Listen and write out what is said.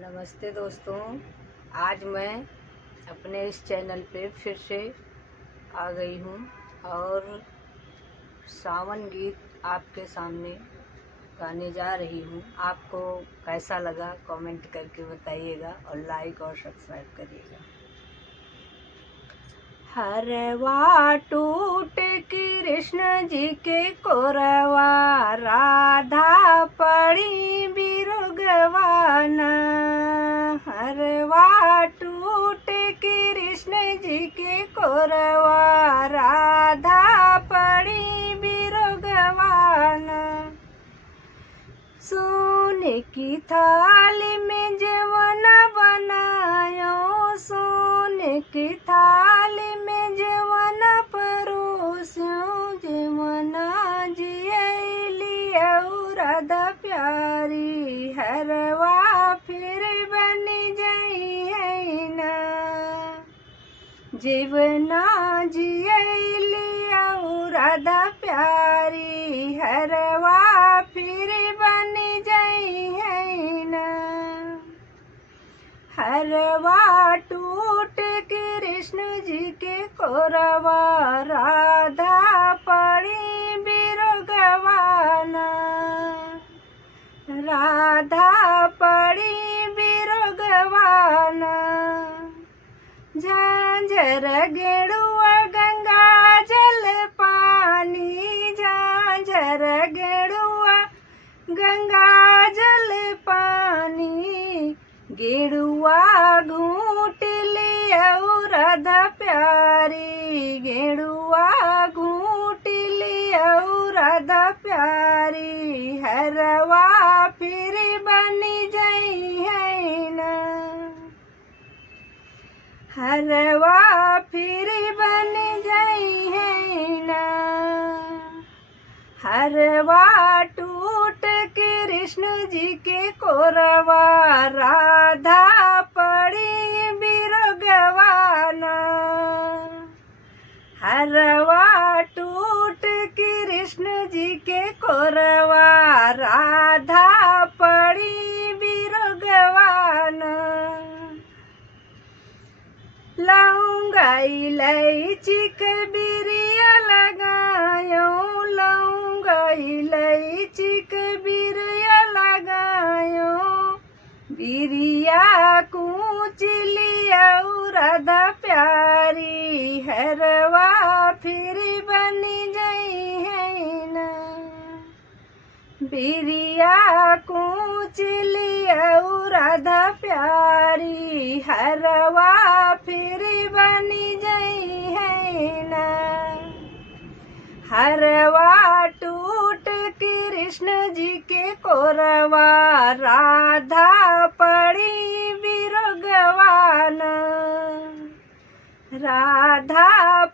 नमस्ते दोस्तों, आज मैं अपने इस चैनल पे फिर से आ गई हूँ और सावन गीत आपके सामने गाने जा रही हूँ। आपको कैसा लगा कमेंट करके बताइएगा और लाइक और सब्सक्राइब करिएगा। हरवा टूट कृष्ण जी के कोरवा, राधा पड़ी बिरुगवाना। हरवा टूट कृष्ण जी के कोरवा, राधा पड़ी बिरुगवाना। सोने की थाली में जवना बनायो, सोने की थाली में जवना परोस्यो, जवना जियली राधा प्यारी। हरवा फिर बनी जाई है ना, जीवना जियली राधा प्यारी। हरवा फिर बनी जाई है ना। हरवा टूट कृष्ण जी के कोरवा, राधा पड़ी बिरुगवाना। राधा पड़ी बिरुगवाना। झांझर गेड़ुआ गंगा जल पानी, झांझर गेड़ुआ गंगा जल पानी। गेड़ुआ घूट लियो राधा प्यारी, गेड़ुआ घूट लियो राधा प्यारी। हरवा फिर बनी जाई है ना, हरवा फिर बन जाई है ना। हरवा टूट कृष्ण जी के कोरवा, राधा पड़ी बिरुगवाना। हरवा टूट कृष्ण जी के कोरवा, राधा पड़ी बिरुगवाना। लौंगा इलायची के बिरिया लगायो, लौंगा इलायची के बिरिया लगायो। बिरिया कूच लियो राधा प्यारी। हरवा फिर बनी जाई है ना, बिरिया कूच लियो राधा प्यारी। हरवा फिर बनी जाई है ना। हरवा टूट कृष्ण जी के कोरवा, राधा पड़ी बिरुगवाना। राधा